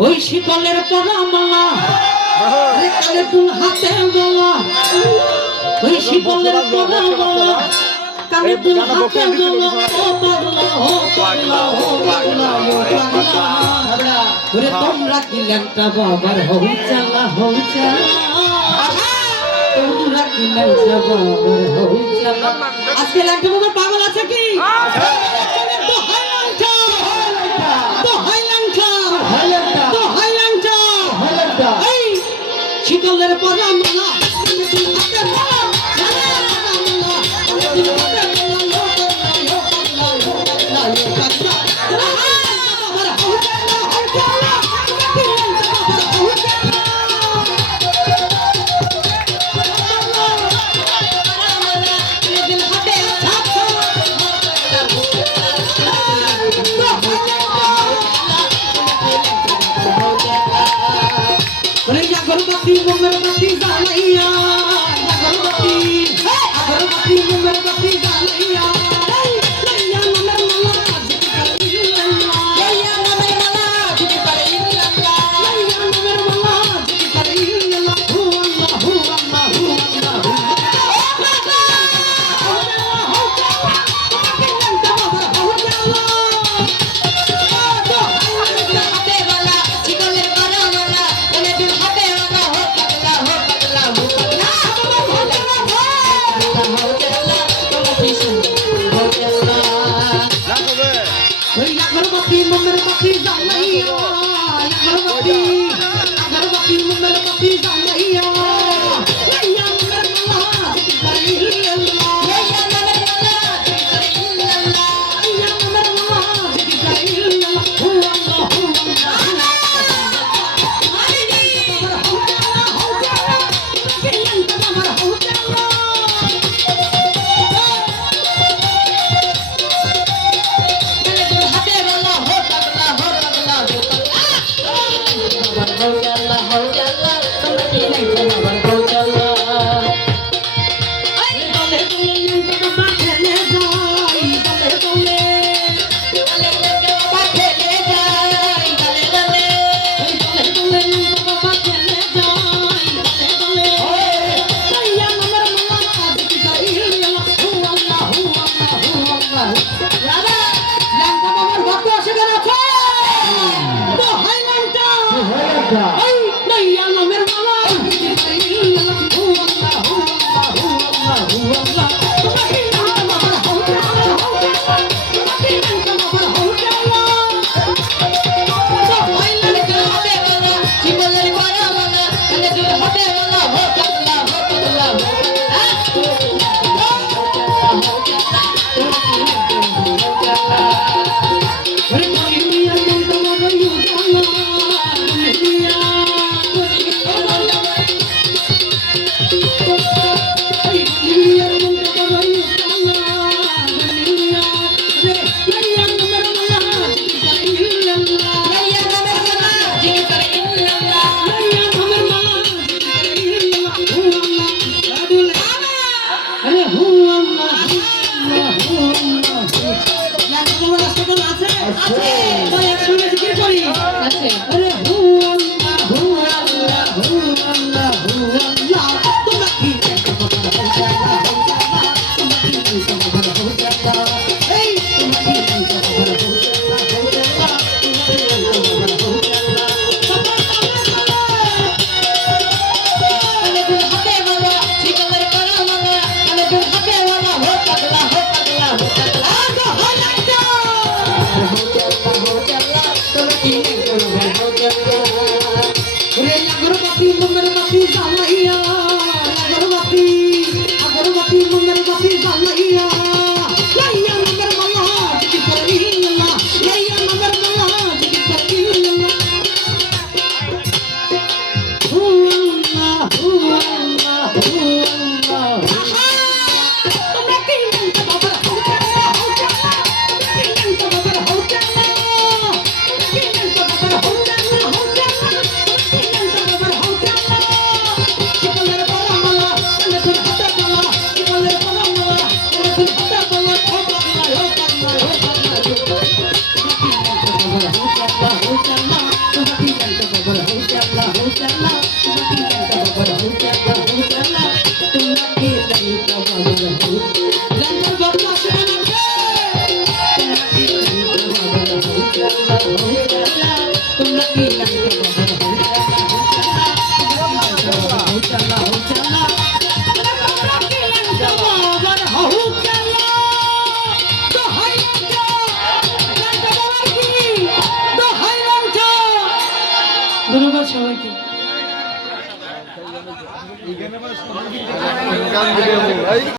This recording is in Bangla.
ওই শিকলের পরামালা কানে দুল হাতে গলা ওই শিকলের পরামালা কানে দুল হাতে গলা ও পাগলা ও পাগলা ও পাগলা ও পাগলা ওরে তোমরা কি ল্যাংটা বাবার হউ চালা তোমরা কি ল্যাংটা বাবার হউ চালা আজকে ল্যাংটা বাবার পাগল আছে কি শিকলের পরামালা अगरबत्ती मोमबत्ती जलाइया अगरबत्ती मोमबत्ती जलाइया लैया नमर मला जिकी लैया नमर मला जिकी लैया नमर मला जिकी हु अल्लाह अगरबत्ती मोमबत्ती जलाइया अगरबत्ती मोमबत्ती जलाइया लैया नमर मला जिकी लैया नमर मला जिकी हु সবাইকে